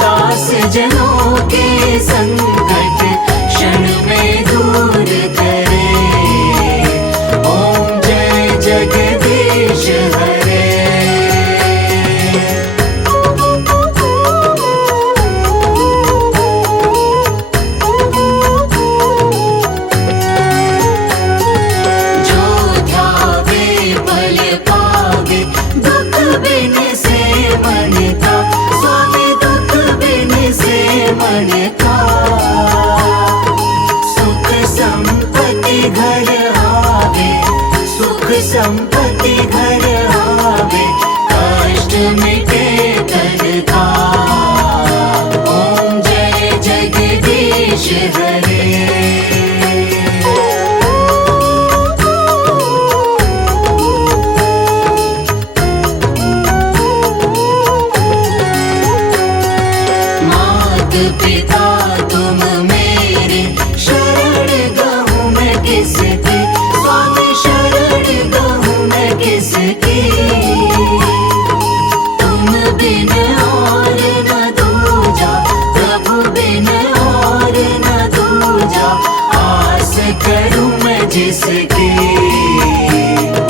दास जनों के संकट क्षण में दूर करे। ओम जय जगदीश हरे। जो ध्यावे फल पावे, दुख बिन से मन का, स्वामी दुख बिन से मन का। सुख संपत्ति घर आवे, सुख संपत्ति घर आवे, कष्ट मिटे तन का। ओम जय जगदीश हरे। पिता तुम मेरे, शरण गहूँ मैं किसकी, स्वामी शरण गहूँ मैं किसकी। तुम बिन और न दूजा, प्रभु बिन और न दूजा, आस करूँ मैं जिसकी।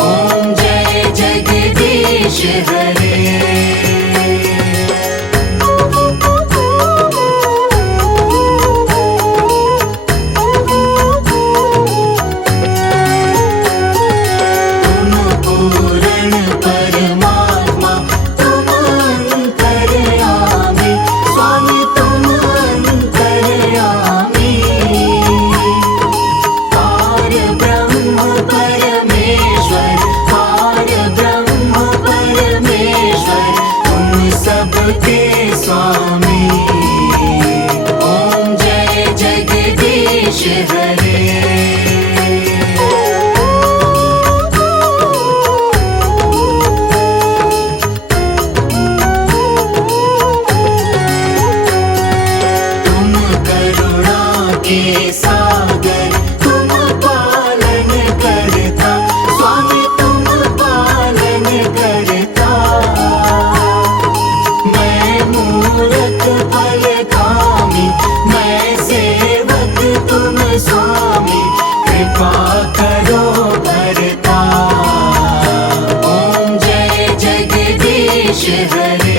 ओम जय जगदीश हरे। स्वामी ओम जय जगदीश हरे। तुम करुणा के सागर, तुम पालन करता, स्वामी तुम पालन करता। मूरत फल कामी, मैं सेवक तुम स्वामी, कृपा करो भरता। ओम जय जगदीश हरे।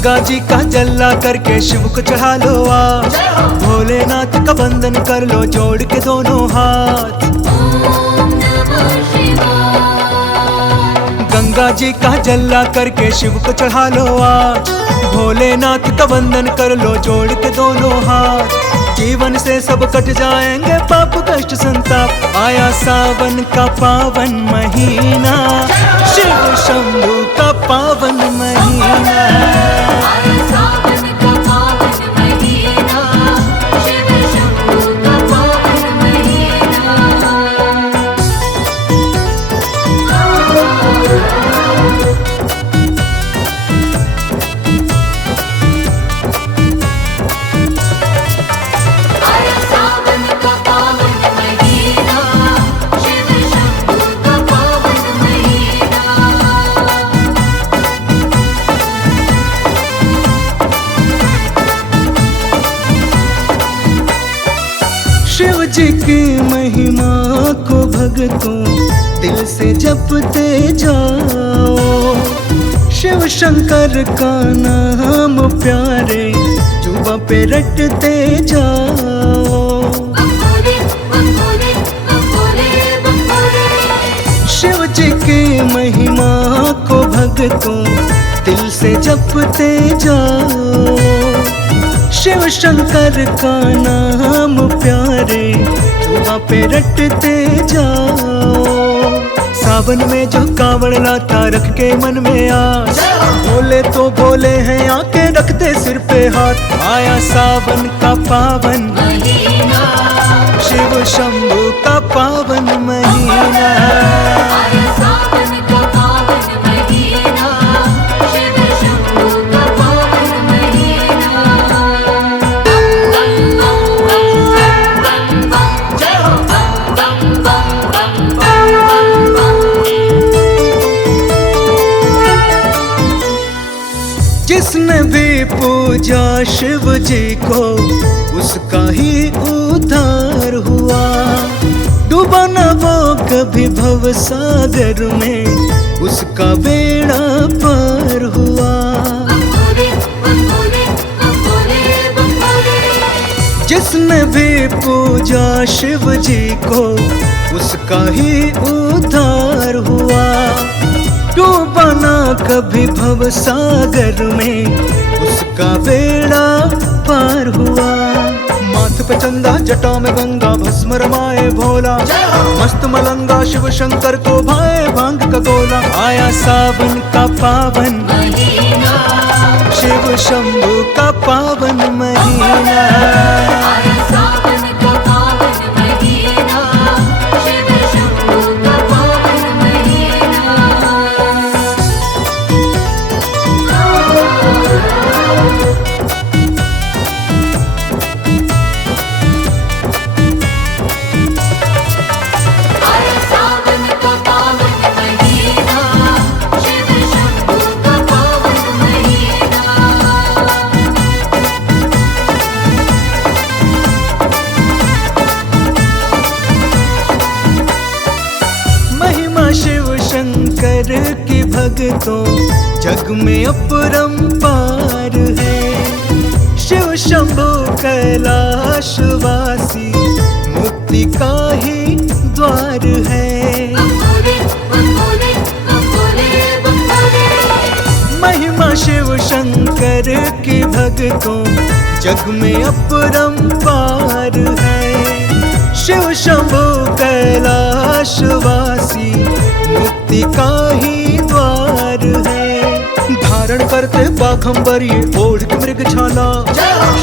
गंगा जी का जल्ला करके शिव को चढ़ा लो आज, भोलेनाथ का वंदन कर लो जोड़ के दोनों हाथ। ओम नमः शिवाय। गंगा जी का जल्ला करके शिव को चढ़ा लो आज, भोलेनाथ का वंदन कर लो जोड़ के दोनों हाथ। जीवन से सब कट जाएंगे पाप कष्ट संताप, आया सावन का पावन महीना, शिव शंभू का पावन महीना। आया सावन का पावन महीना, शिव शंभू का पावन महीना। आया सावन का पावन महीना, शिव शंभू का पावन महीना। शिव जी की महिमा को भक्तों दिल से जपते जाओ, शिव शंकर का नाम प्यारे जुबां पे रटते जाओ। बम भोले, बम भोले, बम भोले, बम भोले। शिव जी की महिमा को भक्तों दिल से जपते जाओ, शिव शंकर का नाम प्यारे जुबां पे रटते जाओ। सावन में जो कावड़ लाता रख के मन में आस, बोले तो बोले हैं आके रखते सिर पे हाथ। आया सावन का पावन महीना, शिव शंभू का पावन महीना। आया सावन का पावन महीना, शिव शंभू का पावन महीना। बम बम बम बम बम, जय हो बम बम बम बम बम बम। जिसने भी पूजा शिव जी को उसका ही उद्धार हुआ, डूबा न वो कभी भव सागर में, उसका बेड़ा पार हुआ। बम भोले, बम भोले, बम भोले, बम भोले। जिसने भी पूजा शिव जी को उसका ही उद्धार हुआ, डूबा न कभी भव सागर में, उसका बेड़ा पार हुआ। माथ पे चंदा जटा में गंगा भस्म रमाए भोला, मस्त मलंगा शिव शंकर को भाए भांग का गोला। आया सावन का पावन महीना, शिव शंभू का पावन महीना। आया सावन का पावन महीना, शिव शंभू का पावन महीना। आया सावन का पावन महीना, शिव शंभू का पावन महीना। महिमा शिव शंकर की भक्तों जग में अपरंपार है, शिव शंभु कैलाशवासी मुक्ति का ही द्वार है। बम भोले, बम भोले, बम भोले, बम भोले। महिमा शिव शंकर की भक्तों जग में अपरंपार है, शिव शंभु कैलाशवासी मुक्ति का ही द्वार है। धारण करते बाघंबर ये ओढ़ के मृग छाला,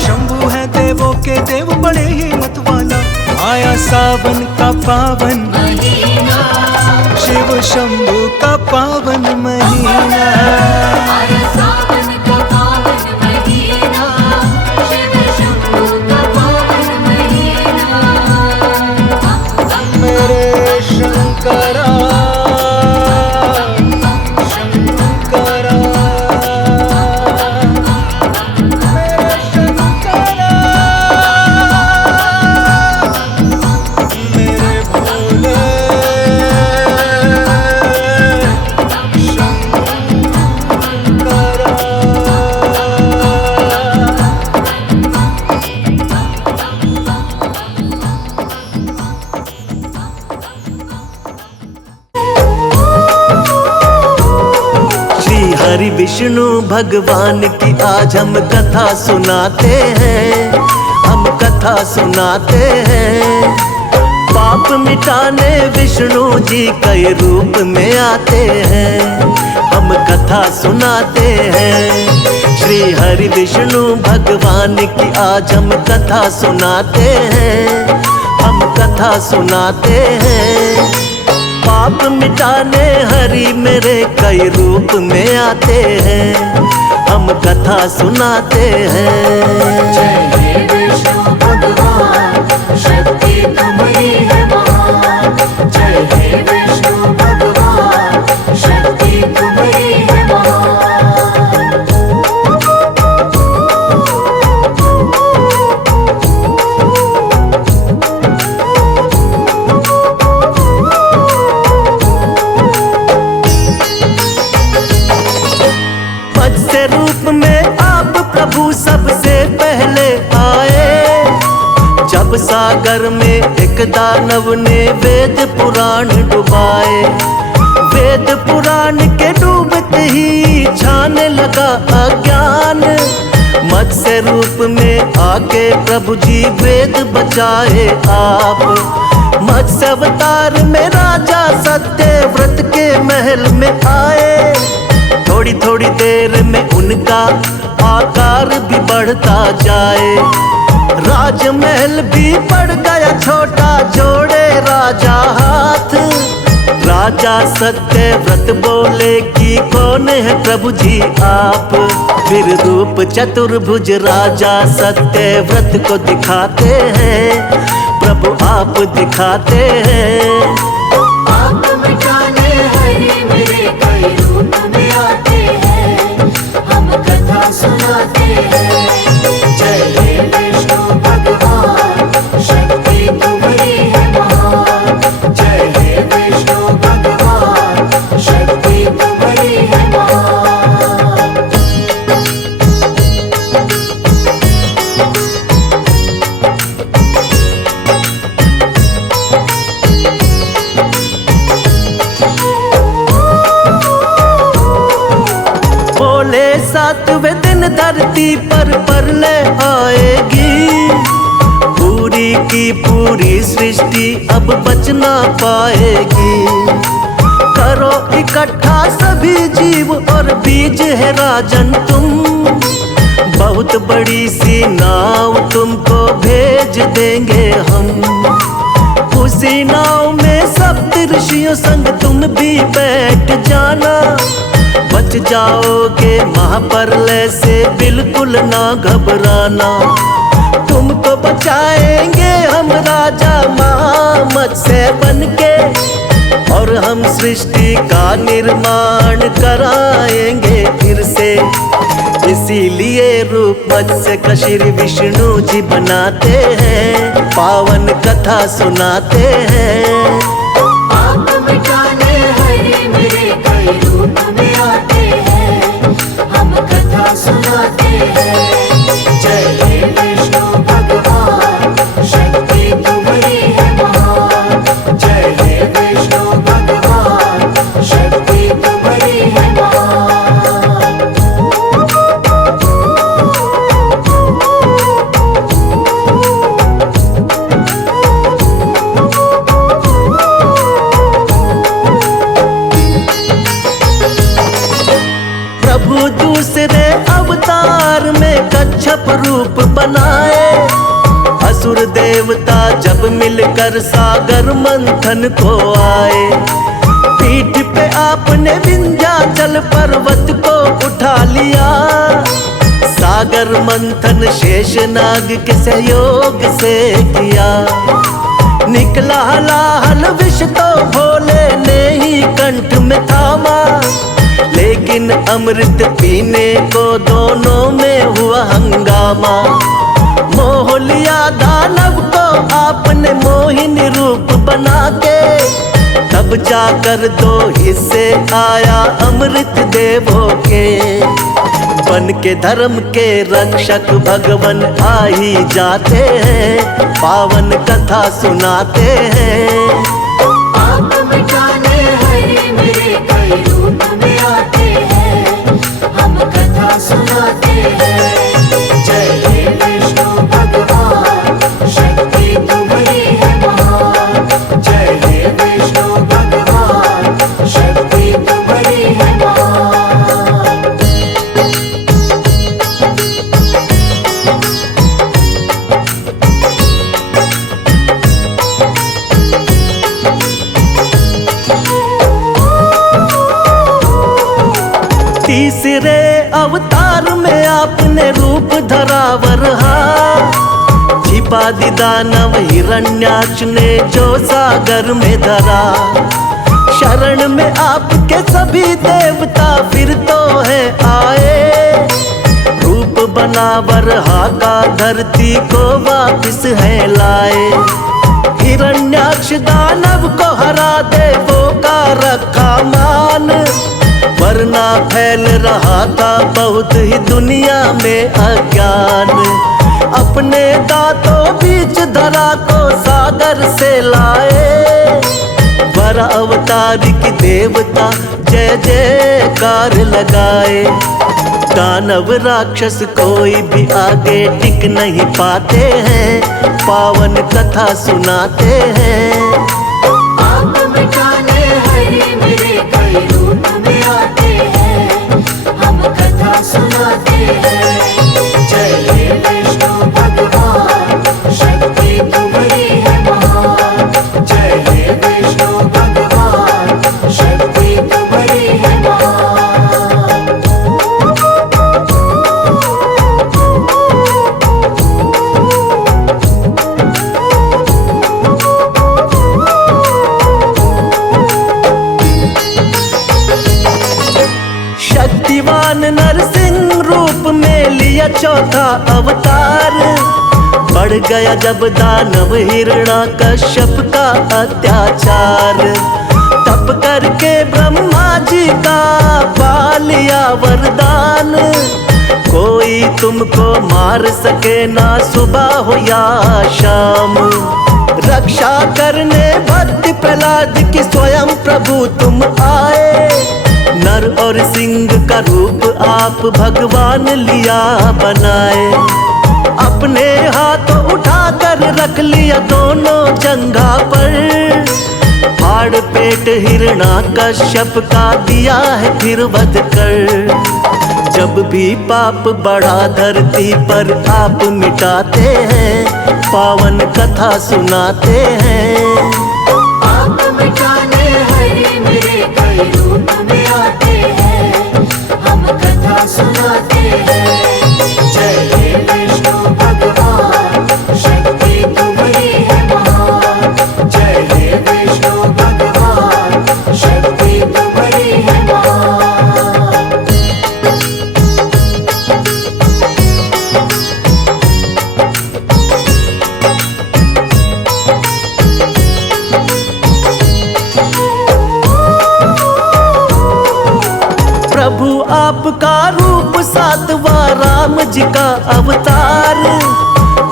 शंभु है देवों के देव बड़े ही मत वाला। आया सावन का पावन महीना, शिव शंभु का पावन महीना। आया सावन का पावन महीना, शिव शंभू का पावन महीना। बम बम मेरे शंकरा शंकरा, मेरे शंकरा, मेरे भोले। हरि विष्णु भगवान की आज हम कथा सुनाते हैं, हम कथा सुनाते हैं। पाप मिटाने विष्णु जी कई रूप में आते हैं, हम कथा सुनाते हैं। श्री हरि विष्णु भगवान की आज हम कथा सुनाते हैं, हम कथा सुनाते हैं। पाप मिटाने हरि मेरे कई रूप में आते हैं, हम कथा सुनाते हैं। जय हे विष्णु भगवान, शक्ति तुम्हारी है महान। जय हे विष्णु भगवान, शक्ति तुम्हारी है महान। मत्स्य रूप में आप प्रभु सबसे पहले आए, जब सागर में एक दानव ने वेद पुराण डुबाए। वेद पुराण के डूबते ही छाने लगा अज्ञान, मत्स्य रूप में आके प्रभु जी वेद बचाए आप। मत्स्य अवतार में राजा सत्यव्रत के महल में आए, थोड़ी थोड़ी देर में उनका आकार भी बढ़ता जाए। राजमहल भी पड़ गया छोटा, जोड़े राजा हाथ। राजा सत्यव्रत बोले कि कौन है प्रभु जी आप। फिर रूप चतुर्भुज राजा सत्यव्रत को दिखाते हैं, प्रभु आप दिखाते हैं। पाप मिटाने हरि मेरे कई रूप में आते हैं, हम कथा सुनाते हैं। जय हे विष्णु भगवान, शक्ति तुम्हारी है महान। जय हे विष्णु भगवान, शक्ति तुम्हारी है महान। बोले सातवें दिन धरती पर प्रलय आएगी, पूरी की पूरी सृष्टि अब बच ना पाएगी। करो इकट्ठा सभी जीव और बीज है राजन तुम, बहुत बड़ी सी नाव तुमको भेज देंगे हम। उसी नाव में सप्त ऋषियों संग तुम भी बैठ जाना, बच जाओगे महाप्रलय से बिल्कुल ना घबराना। तुमको बचाएंगे हम राजा मत्स्य बनके, और हम सृष्टि का निर्माण कराएंगे फिर से। इसीलिए रूप मत्स्य का श्री विष्णु जी बनाते हैं, पावन कथा सुनाते हैं। पाप मिटाने हरि मेरे कई रूप में आते हैं, हम कथा सुनाते हैं। जय हे विष्णु भगवान, शक्ति तुम्हारी है महान। जय हे विष्णु भगवान, शक्ति तुम्हारी है महान। प्रभु दूसरे अवतार में कच्छप रूप बनाए, असुर देवता जब मिलकर सागर मंथन को आए। पीठ पे आपने विंध्याचल पर्वत को उठा लिया, सागर मंथन शेषनाग के सहयोग से किया। निकला हलाहल विष तो भोले ने ही कंठ में थामा, लेकिन अमृत पीने को दोनों में हुआ हंगामा। मोह लिया दानव को आपने मोहिनी रूप बना के, तब जाकर दो हिस्से आया अमृत देवों के। बन के धर्म के रक्षक भगवन आ ही जाते हैं, पावन कथा सुनाते हैं। पाप मिटाने हरि मेरे कई रूप में आते हैं, तीसरे अवतार में आपने रूप धरा वरहा, छिपा दी दानव हिरण्याक्ष ने जो सागर में धरा। शरण में आपके सभी देवता फिर तो है आए, रूप बना वरहा का धरती को वापिस है लाए। हिरण्याक्ष दानव को हरा देवों का रखा मान, वरना फैल रहा था बहुत ही दुनिया में अज्ञान। अपने दांतों बीच धरा को सागर से लाए, वर अवतार की देवता जय जयकार लगाए। दानव राक्षस कोई भी आगे टिक नहीं पाते हैं, पावन कथा सुनाते हैं। आप मिटाने हरे मेरे कई रूप में आते हैं, हम कथा सुनाते हैं। जय हे विष्णु भगवान, शक्ति तुम्हारी है महान। जय हे विष्णु भगवान, शक्ति तुम्हारी है महान। शक्तिवान नरसिंह रूप में लिया चौथा अवतार, बढ़ गया जब दानव हिरण्याकश्यप का अत्याचार। तप करके ब्रह्मा जी का पा लिया वरदान, कोई तुमको मार सके ना सुबह हो या शाम। रक्षा करने भक्त प्रहलाद की स्वयं प्रभु तुम आए, नर और सिंह का रूप आप भगवान लिया बनाए। अपने हाथों उठाकर रख लिया दोनों जंघा पर, फाड़ पेट हिरण्याकश्यप का दिया है फिर वध कर। जब भी पाप बढ़ा धरती पर आप मिटाते हैं, पावन कथा सुनाते हैं। आप मिटाने हरे मेरे कई रूप में आते हैं, हम कथा सुनाते हैं। जय हे विष्णु भगवान, शक्ति तुम्हारी है महान। जय हे विष्णु भगवान, शक्ति तुम्हारी है महान। प्रभु आपका रूप सातवां राम जी का अवतार,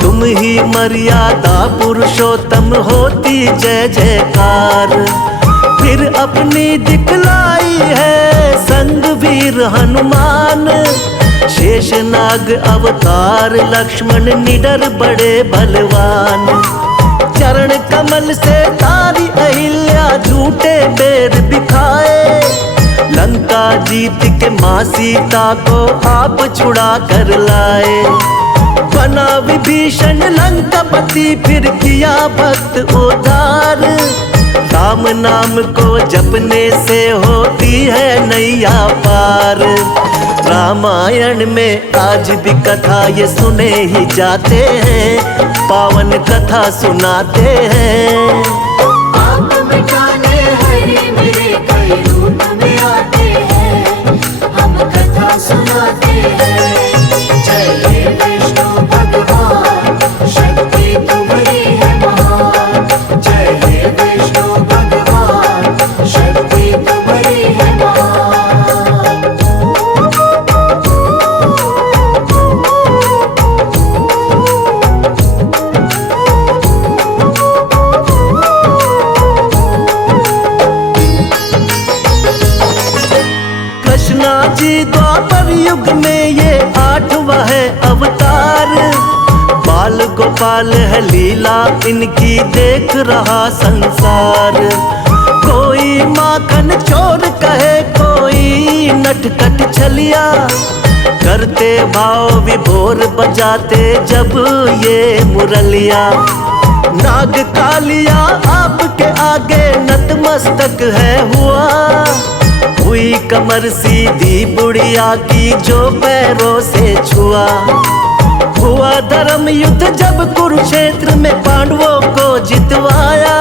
तुम ही मर्यादा पुरुषोत्तम होती जय जयकार। फिर अपनी दिखलाई है संग वीर हनुमान, शेषनाग अवतार लक्ष्मण निडर बड़े बलवान। चरण कमल से तारी अहिल्या झूठे बेर बिखाए, लंका जीत के माँ सीता को आप छुड़ा कर लाए। बना विभीषण लंकापति फिर किया भक्त उद्धार, राम नाम को जपने से होती है नैया पार। रामायण में आज भी कथा ये सुने ही जाते हैं, पावन कथा सुनाते हैं। आप मिटाने हरे मेरे कई रूप में आते हैं, हम कथा सुनाते हैं। जय हे विष्णु भगवान, शक्ति तुम्हारी है महान। जय हे विष्णु भगवान, शक्ति तुम्हारी है महान। कृष्णा जी द्वापर युग में ये 8वां है अवतार, बाल गोपाल है लीला इनकी देख रहा संसार। कोई माखन चोर कहे कोई नटखट छलिया, करते भाव विभोर बजाते जब ये मुरलिया। नाग कालिया आपके आगे नतमस्तक है हुआ, हुई कमर सीधी बुढ़िया की जो पैरों से छुआ। हुआ धर्म युद्ध जब कुरुक्षेत्र में पांडवों को जितवाया।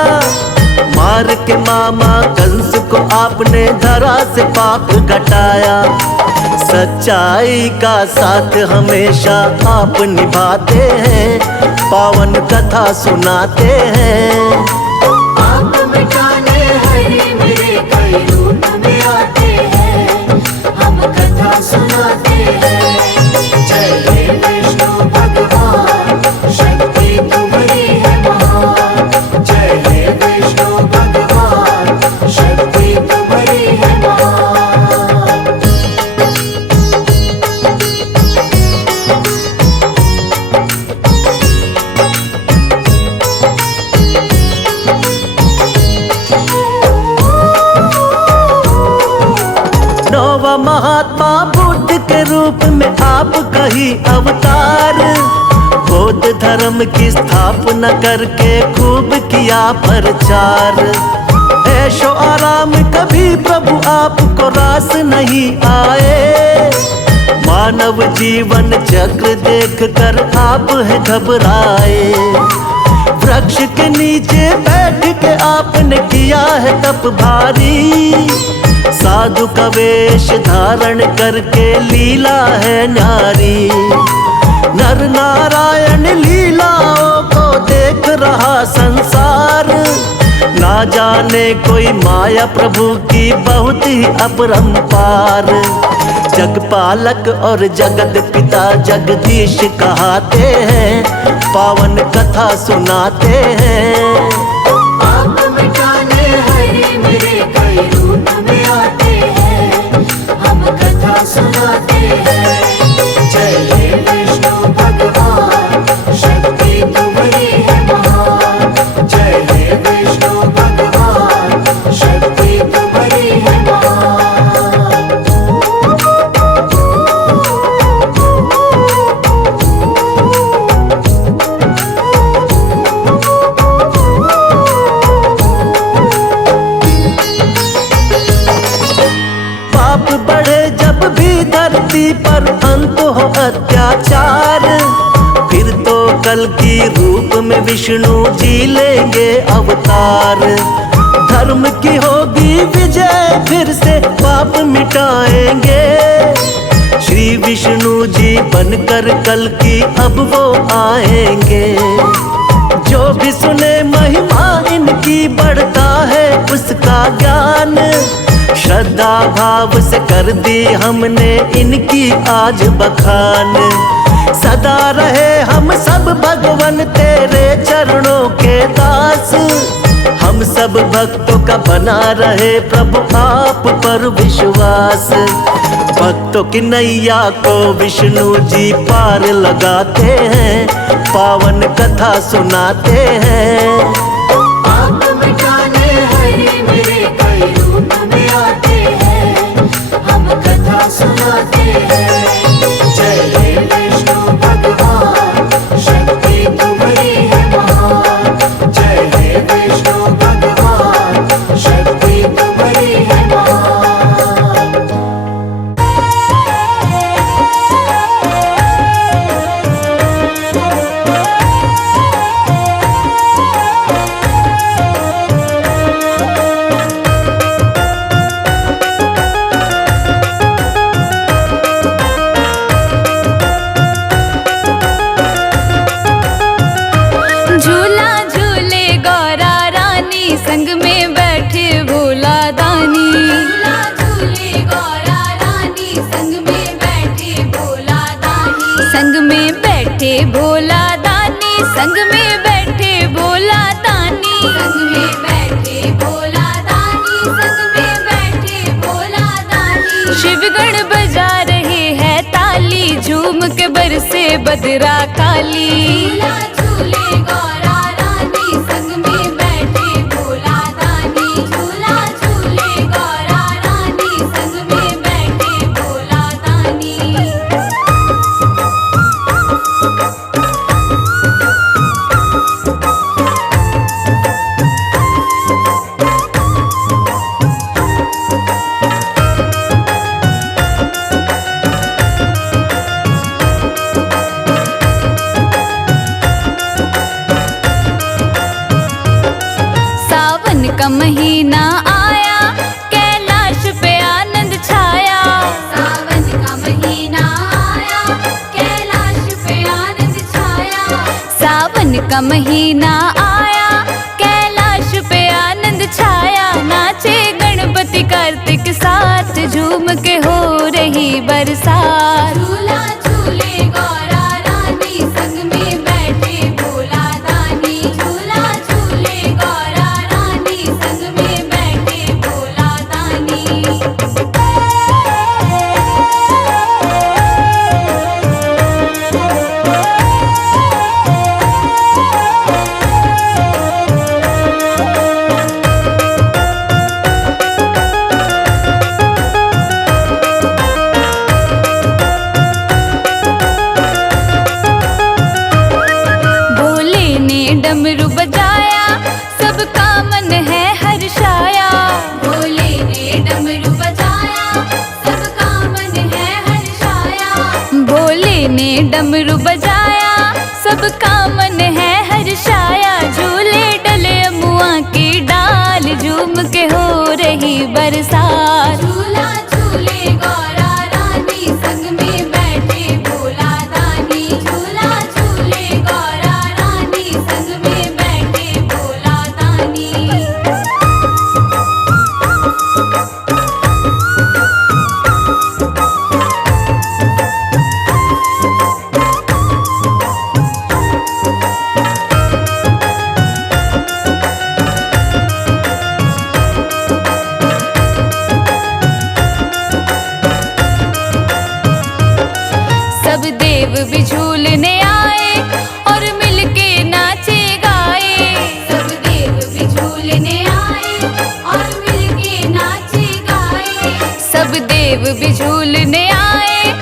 मार के मामा कंस को आपने धरा से पाप घटाया। सच्चाई का साथ हमेशा आप निभाते हैं, पावन कथा सुनाते हैं। आप मिटाने हरे मेरे कई रूप में आते हैं, हम कथा सुनाते हैं। जय हे विष्णु भगवान, शक्ति तुम्हारी है महान। जय हे विष्णु भगवान, शक्ति तुम्हारी है महान। नौवा महात्मा बुद्ध के रूप में आप कही अवतार। बौद्ध धर्म की स्थापना करके खूब किया प्रचार। ऐशो आराम कभी प्रभु आपको रास नहीं आए। मानव जीवन चक्र देख कर आप है घबराए। वृक्ष के नीचे बैठ के आपने किया है तप भारी। साधु का वेश धारण करके लीला है न्यारी। नर नारायण लीलाओं को देख रहा संसार। ना जाने कोई माया प्रभु की बहुत ही अपरंपार। जगपालक और जगत पिता जगदीश कहाते हैं, पावन कथा सुनाते हैं। आप मिटाने हरे मेरे कई रूप में आते हैं, हम कथा सुनाते हैं। जय हे विष्णु भगवान, शक्ति तुम्हारी है महान। जय हे विष्णु भगवान, शक्ति तुम्हारी है महान। पाप बढ़े जब भी धरती पर अंत हो अत्याचार। फिर तो कल की रूप में विष्णु जी लेंगे अवतार। धर्म की होगी विजय, फिर से पाप मिटाएंगे। श्री विष्णु जी बनकर कल की अब वो आएंगे। जो भी सुने महिमा इनकी बढ़ता है उसका ज्ञान। श्रद्धा भाव से कर दी हमने इनकी आज बखान। सदा रहे हम सब भगवन तेरे चरणों के दास। हम सब भक्तों का बना रहे प्रभु आप पर विश्वास। भक्तों की नैया को विष्णु जी पार लगाते हैं, पावन कथा सुनाते हैं। आप मिटाने हरे मेरे कई रूप में आते हैं, हम कथा सुनाते हैं। जय हे विष्णु भगवान, शक्ति तुम्हारी है महान। जय हे विष्णु भगवान, शक्ति तुम्हारी है महान। झूला झूले गौरा रानी, संग में बैठे भोला दानी। झूला झूले गौरा रानी, संग में बैठे भोला दानी। संग में बैठे भोला दानी, संग में बैठे भोला दानी। संग में बैठे भोला दानी, संग में बैठे भोला दानी। शिवगण बजा रहे हैं ताली, झूम के बरसे बदरा काली। झूला झूले गौरा रानी, संग में बैठे भोला दानी। झूला झूले गौरा रानी, संग में बैठे भोला दानी। का महीना आया, कैलाश पे आनंद छाया, नाचे गणपति कार्तिक साथ, झूम के हो रही बरसात। झूला झूले गौरा रानी, संग में बैठे भोला दानी। झूला झूले गौरा रानी, संग में बैठे भोला दानी। डमरू बजाया, सबका मन है हर्षाया। भोले ने डमरू बजाया, सबका मन है हर्षाया। भोले ने डमरू बजाया, सबका मन है हर्षाया। झूले डले अमुआ की डाल, झूम के हो रही बरसात। झूला झूले गौरा रानी, संग में बैठे भोला दानी। झूला झूले गौरा रानी, संग में बैठे भोला दानी। सब देव भी झूलने आए और मिलके नाचे गाए। सब देव भी झूलने आए और मिलके नाचे गाए। सब देव भी झूलने आए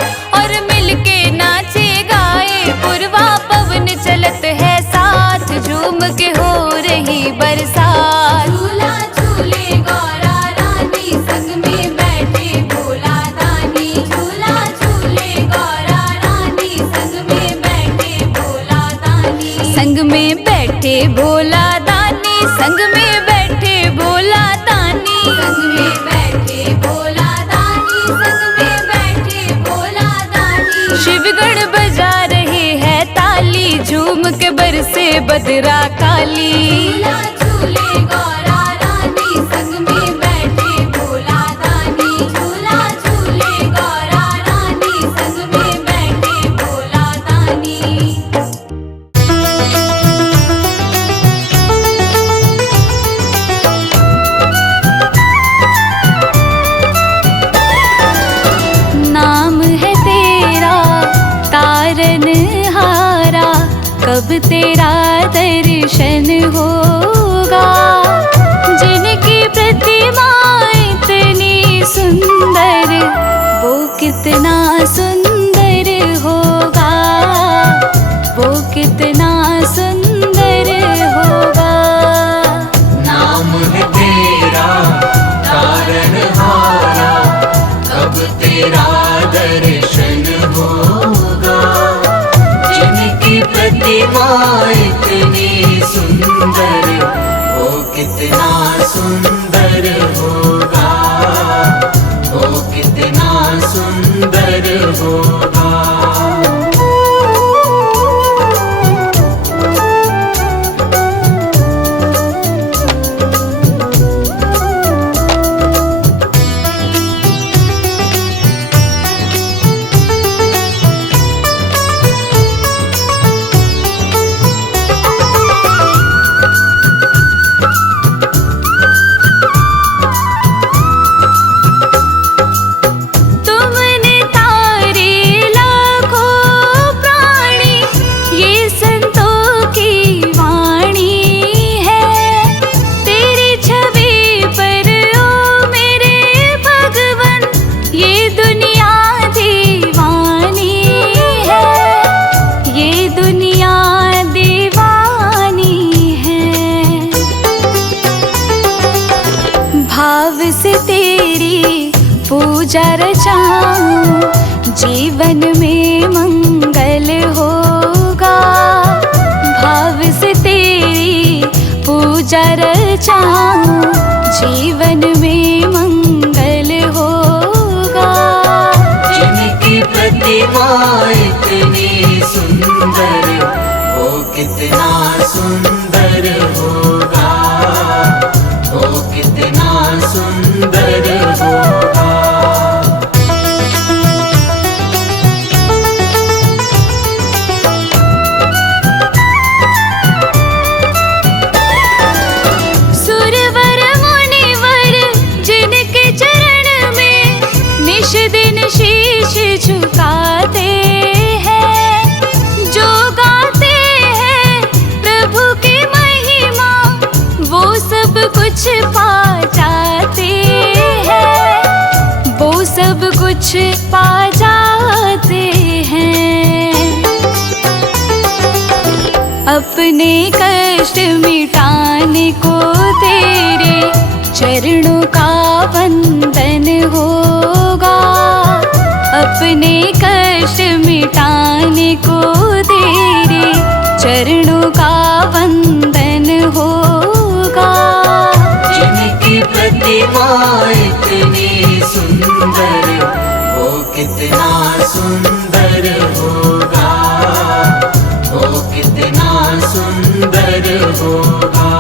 और मिलके नाचे गाए। पूर्वा पवन चलत है साथ, झूम के हो रही बरसात। झूला झूले गौरा रानी, संग में बैठे भोला दानी। झूला झूले गौरा रानी, संग में बैठे भोला दानी। संग में बैठे भोला दानी, संग में बैठे भोला दानी। संग में बैठे भोला दानी, संग में बैठे भोला दानी। शिवगण बजा रहे हैं ताली, झूम के बरसे बदरा काली। झूला झूले गौरा रानी, संग में बैठे भोला दानी। झूला झूले गौरा रानी, संग में बैठे भोला दानी। नाम है तेरा तारनहारा, कब तेरा दर्शन होगा। जिनकी प्रतिमा इतनी सुंदर, वो कितना सुंदर होगा। वो कितना सुंदर होगा। नाम है तेरा तारनहारा, कब तेरा दर्शन होगा। जिनकी प्रतिमा इतनी सुंदर, वो कितना सुंदर होगा। वो कितना सुंदर होगा। तुमने तारे पूजा रचाऊं, जीवन में मंगल होगा। भाव से तेरी पूजा रचाऊं, जीवन में मंगल होगा। जिनकी प्रतिमा इतनी सुंदर, वो कितना कुछ पा जाते हैं। अपने कष्ट मिटाने को तेरे चरणों का वंदन होगा। अपने कष्ट मिटाने को तेरे चरणों का वंदन होगा। जिनकी प्रतिमा इतनी सुंदर, वो कितना सुंदर होगा, वो कितना सुंदर होगा।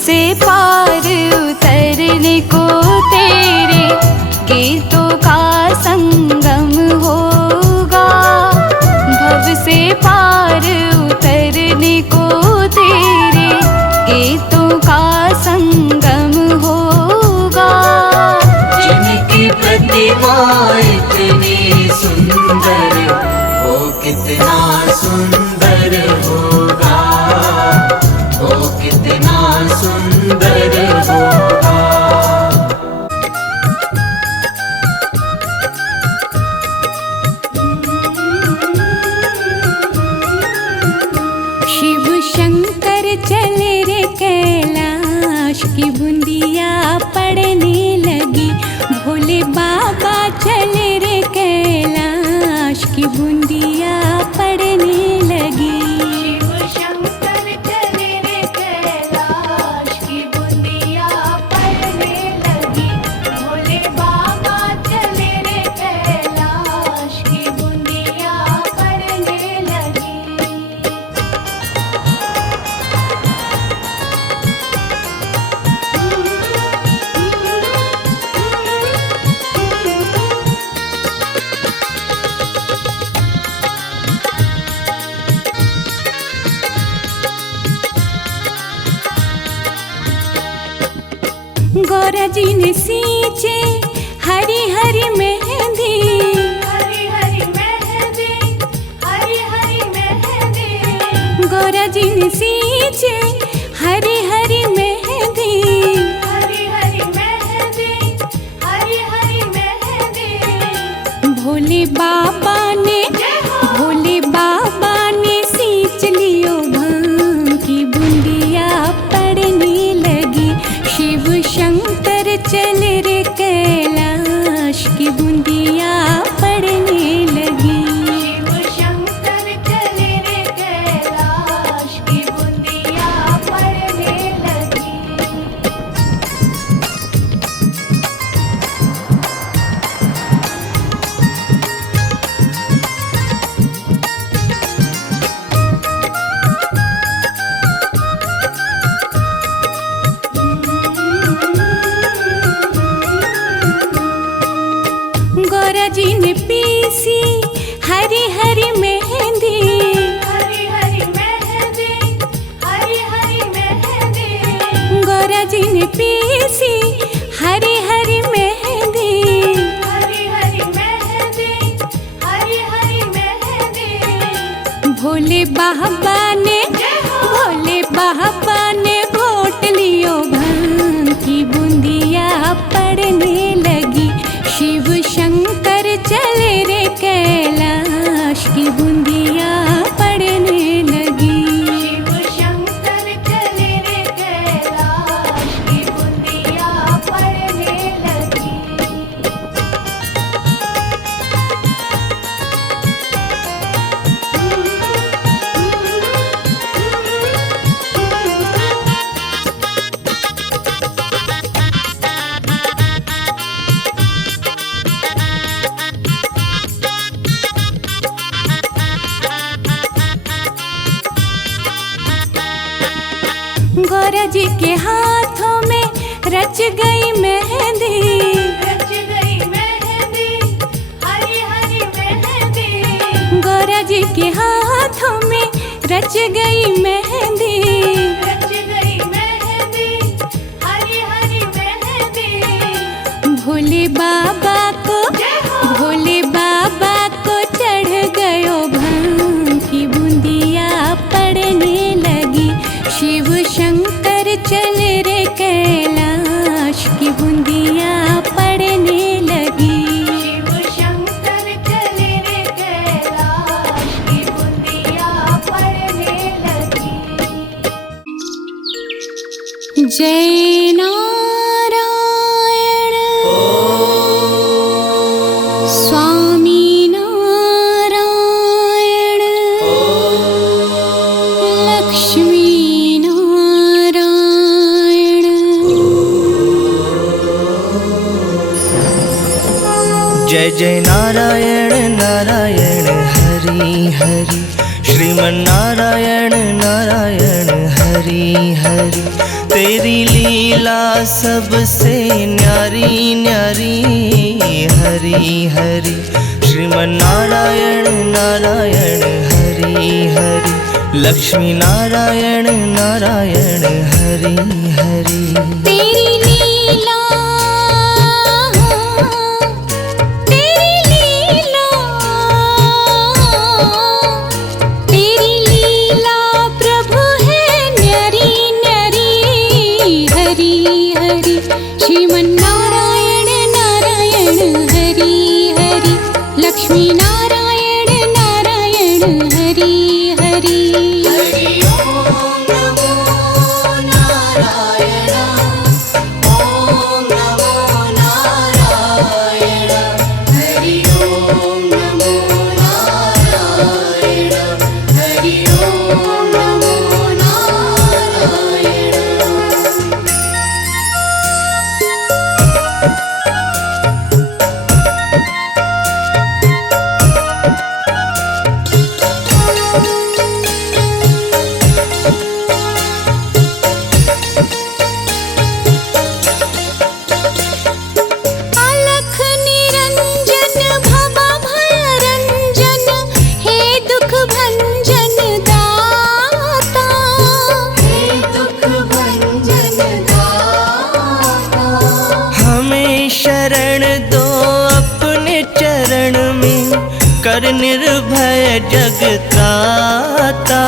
से पार उतरने को तेरे गीतों का संगम होगा। भव से पार उतरने को तेरे गीतों का संगम होगा। जिनकी प्रतिमा इतनी सुंदर, वो कितना सुंदर होगा, वो कितना सुंदर होगा। शिव शंकर चले रे कैलाश की बूंदिया पड़ने लगी। भोले बाबा चले रे कैलाश की बूंदिया पड़ने लगी। गौरा जी ने सींचे हरी हरी मेहंदी, हरी हरी मेहंदी, हरी हरी मेहंदी। गौरा जी ने सींचे हरी हरी मेहंदी, हरी हरी मेहंदी, हरी हरी मेहंदी। भोले बाबा ने सींच लियो भांग की बूंदिया पड़ने लगी। शिव शंकर चले रे कैलाश की बूंदिया पड़ने लगी। शिव शंकर चले रे कैलाश की बूंदिया पड़ने लगी। गौरा जी ने पीसी हरी हरी मेहंदी, हरी हरी मेहंदी, हरी हरी मेहंदी। गौरा जी ने पीसी हरी हरी मेहंदी, हरी हरी मेहंदी, हरी हरी मेहंदी। भोले बाबा ने घोट लियो भांग की बूंदिया पड़ने लगी। शिव शंकर चले रे कैलाश की बूंदिया पड़ने लगी। शिव शंकर चले रे कैलाश की बूंदिया पड़ने लगी। गौरा जी के हाथों में रच गई मेहंदी, रच गई मेहंदी, हरी हरी मेहंदी। गौरा जी के हाथों में रच गई मेहंदी, रच गई मेहंदी, हरी हरी मेहंदी। भोले बाबा को, भोले बाबा को चढ़ गयो भांग की बूंदिया पड़ने लगी। शिव शंकर चले रे कैलाश की बूंदिया पड़ने लगी। शिव शंकर चले रे कैलाश की बूंदिया पड़ने लगी। जय नारायण स्वामी नारायण लक्ष्मी नारायण। जय जय नारायण नारायण हरि हरि, श्रीमन नारायण नारायण हरि हरि। तेरी लीला सबसे न्यारी न्यारी हरि हरि, श्रीमन नारायण नारायण हरि हरि। लक्ष्मी नारायण नारायण हरि हरि। तेरी लीला, तेरी लीला, तेरी लीला प्रभु है न्यारी न्यारी हरि हरि। श्रीमन नारायण नारायण हरि हरि, लक्ष्मी नारायण नारायण हरि हरि। हरि ओम नमो नारायण, ओम नमो नारायण। हरि ओम नमो नारायण, हरि ओम नमो नारायण। अलख निरंजन भव भय रंजन, हे दुख भंजन दाता, हे दुख भंजन दाता। हमें शरण दो अपने चरण में, कर निर्भय जगत्राता।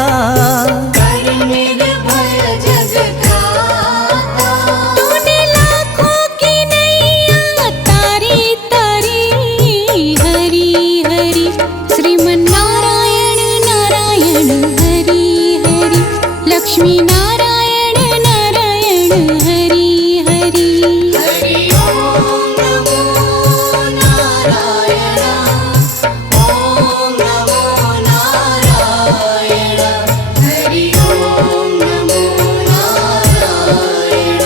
कर निर्भय जगत्राता। तूने लाखों की नैया तारी तारी हरि हरि। श्रीमन नारायण नारायण हरि हरि, लक्ष्मी नारायण नारायण हरि हरि। हरि ओम नमो नारायण, ओम नमो नारायण। हरि ओम नमो नारायण,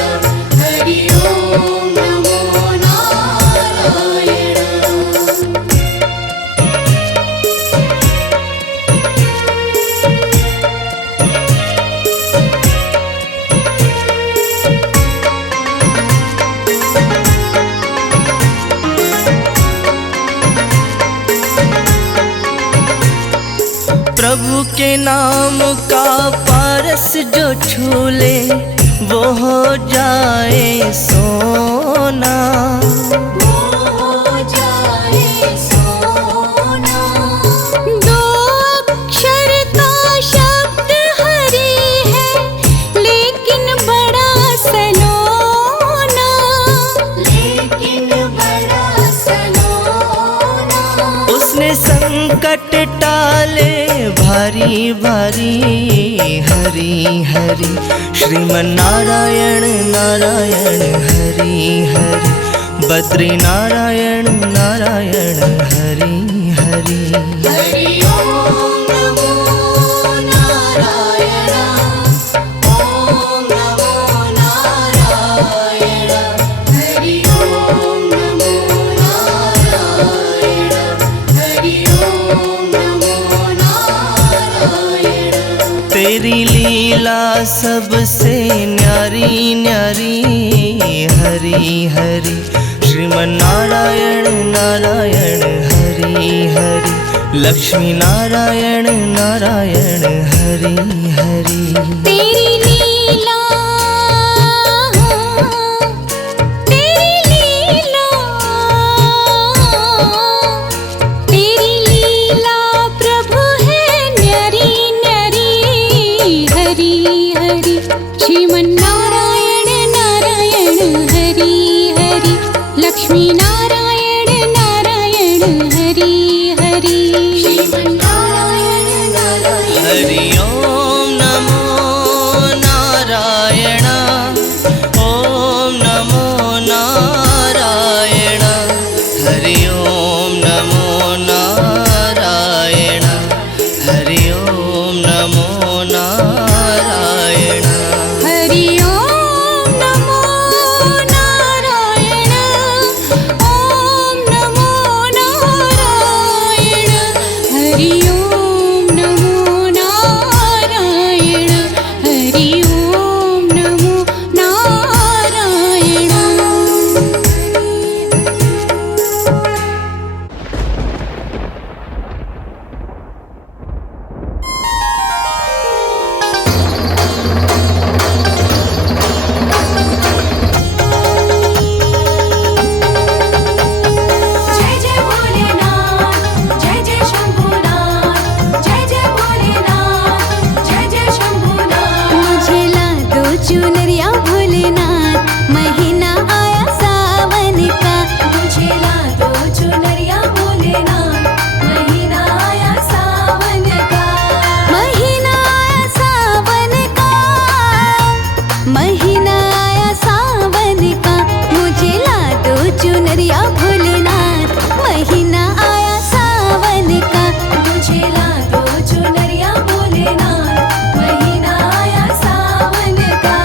हरि ओम नमो नारायण। प्रभु के नाम का पारस जो छू ले, वो हो जाए सोना। हो जाए सोना। दो अक्षर का शब्द हरि है, लेकिन बड़ा सलोना, लेकिन बड़ा सलोना। उसने संकट टाले भारी भारी हरि हरि, श्रीमन नारायण नारायण हरि हरि। बद्री नारायण नारायण हरि हरि। हरि ओम नमो नारायण, ओम नमो नारायण। हरि ओम नमो नारायण, हरि ओम नमो नारायण। तेरी लीला सबसे न्यारी न्यारी, हरि हरि श्रीमन नारायण नारायण हरि हरि, लक्ष्मी नारायण नारायण हरि हरि। तेरी लीला, तेरी लीला, तेरी लीला प्रभु है न्यारी न्यारी, हरि हरि श्रीमन नारायण नारायण हरि हरि, लक्ष्मी नारायण नारायण हरि हरि, श्रीमन नारायण नारायण। हरि ओम नमो नारायण, ओम नमो नारायण, हरि ओम नमो नारायण, हरि ओम नमो नारायण। हरि ओम नमो नारायण, ओम नमो नारायण, हरि ओम नमो नारायण, हरि ओम नमो नारायण। जय जय भोलेनाथ, जय जय शंभुनाथ, जय जय भोलेनाथ, जय जय शंभुनाथ। मुझे ला दो चुनरिया भोलेनाथ, महीना आया सावन का। मुझे ला दो चुनरिया भोलेनाथ, महीना आया सावन का। महीना आया सावन का, महीना आया सावन का। मुझे ला दो चुनरिया भोलेनाथ, महीना आया सावन का। मुझे ला दो चुनरिया भोलेनाथ, महीना आया सावन का।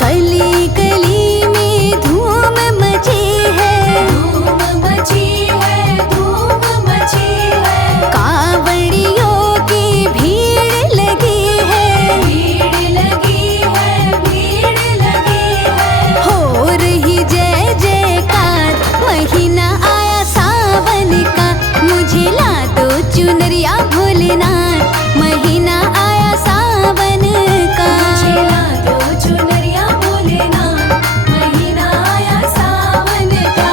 गली गली में धूम मची है, धूम मची है, धूम मची है। कावड़ियों की भीड़ लगी है, भीड़ लगी है, भीड़ लगी है। हो रही जय जयकार, महीना आया सावन का। मुझे ला दो चुनरिया भोलेनाथ, महीना आया सावन का। मुझे ला दो चुनरिया भोलेनाथ, महीना आया सावन का।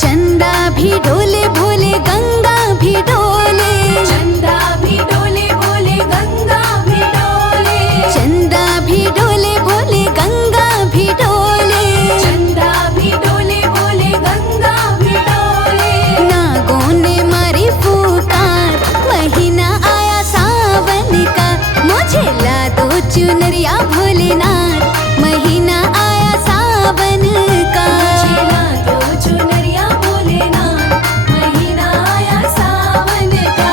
चंदा भी डोले भोले, गंगा भी डोले। चंदा भी डोले भोले, गंगा भी डोले। चंदा भी डोले भोले, गंगा भी डोले। चंदा भी डोले भोले, गंगा भी डोले। नागों ने मारी फुकार, महीना आया सावन का। मुझे ला दो चुनरिया भोलेनाथ, महीना आया सावन का। मुझे ला दो चुनरिया भोलेनाथ, महीना आया सावन का।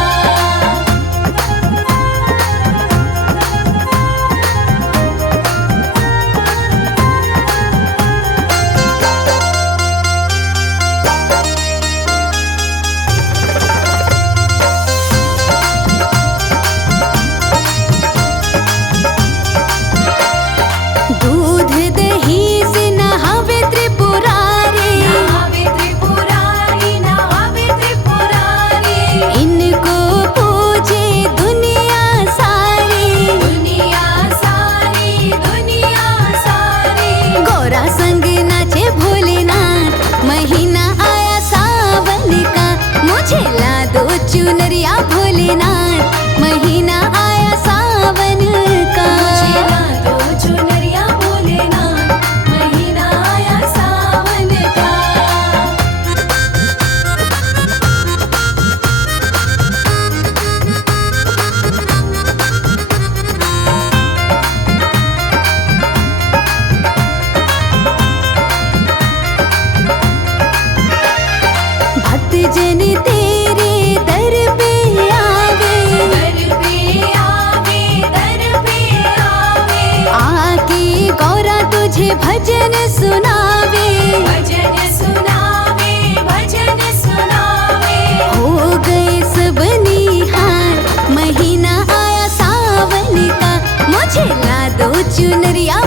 जन तेरे दर पे आवे, दर पे आवे, दर पे आवे। आके गौरा तुझे भजन सुनावे, भजन सुनावे, भजन सुनावे। हो गए सब निहार, महीना आया सावन का, मुझे ला दो चुनरिया